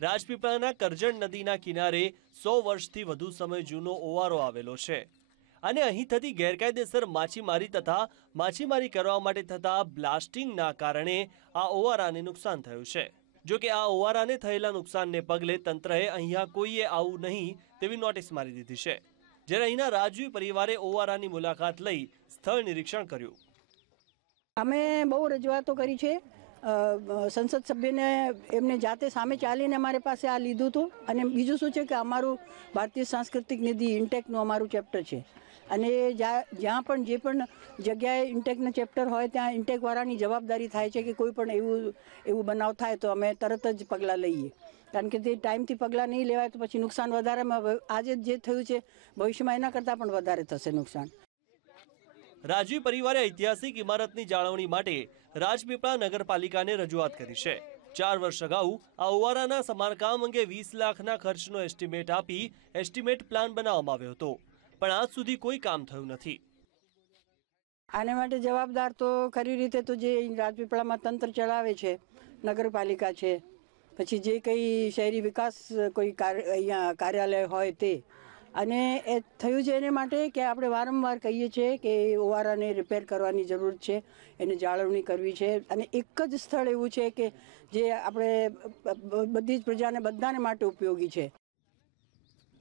રાજપીપળાના કરજણ નદીના કિનારે સો વર્ષથી વધુ સમય જૂનો ઓવારો આવેલો છે. અને અહીં થતી ગેરકાયદેસર માછીમારી તથા માછીમારી કરવા માટે થતા બ્લાસ્ટિંગના કારણે આ ઓવારાને નુકસાન થયું છે. જો કે આ ઓવારાને થયેલા નુકસાનને પગલે તંત્રએ અહીંયા કોઈએ આવું નહીં તેવી નોટિસ મારી દીધી છે. જ્યારે અહીંના રાજવી પરિવારે ઓવારાની મુલાકાત લઈ સ્થળ નિરીક્ષણ કર્યું. અમે બહુ રજૂઆતો કરી છે. સંસદ સભ્યને એમને જાતે સામે ચાલીને અમારી પાસે આ લીધું હતું. અને બીજું શું છે કે અમારું ભારતીય સાંસ્કૃતિક નિધિ ઇન્ટેકનું અમારું ચેપ્ટર છે. અને જ્યાં પણ જે પણ જગ્યાએ ઇન્ટેકનું ચેપ્ટર હોય, ત્યાં ઇન્ટેકવાળાની જવાબદારી થાય છે કે કોઈ પણ એવું એવું બનાવ થાય તો અમે તરત જ પગલાં લઈએ. કારણ કે તે ટાઈમથી પગલાં નહીં લેવાય તો પછી નુકસાન વધારેમાં આજે જે થયું છે, ભવિષ્યમાં એના કરતાં પણ વધારે થશે નુકસાન. રાજવી પરિવારે ઐતિહાસિક ઇમારતની જાળવણી માટે રાજપીપળા નગરપાલિકાને રજૂઆત કરી છે. ચાર વર્ષ અગાઉ આ ઓવારાના સમારકામ અંગે વીસ લાખના ખર્ચનો એસ્ટિમેટ આપી એસ્ટિમેટ પ્લાન બનાવવામાં આવ્યો હતો. પણ આજ સુધી કોઈ કામ થયું નથી. આને માટે જવાબદાર તો ખરી રીતે તો જે રાજપીપળામાં તંત્ર ચલાવે છે, નગરપાલિકા છે, પછી જે કંઈ શહેરી વિકાસ કોઈ અહીંયા કાર્યાલય હોય તે અને એ થયું છે એને માટે કે આપણે વારંવાર કહીએ છીએ કે ઓવારાને રિપેર કરવાની જરૂર છે, એને જાળવણી કરવી છે. અને એક જ સ્થળ એવું છે કે જે આપણે બધી જ પ્રજાને બધાને માટે ઉપયોગી છે.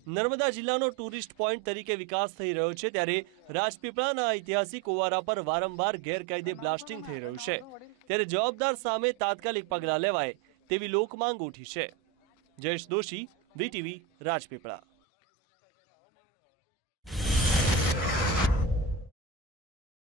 નર્મદા જિલ્લાનો ટુરિસ્ટ પોઈન્ટ તરીકે વિકાસ થઈ રહ્યો છે ત્યારે રાજપીપળાના ઐતિહાસિક ઓવારા પર વારંવાર ગેરકાયદે બ્લાસ્ટિંગ થઈ રહ્યું છે. ત્યારે જવાબદાર સામે તાત્કાલિક પગલાં લેવાય તેવી લોકમાંગ ઉઠી છે. જયેશ દોશી, વીટીવી, રાજપીપળા.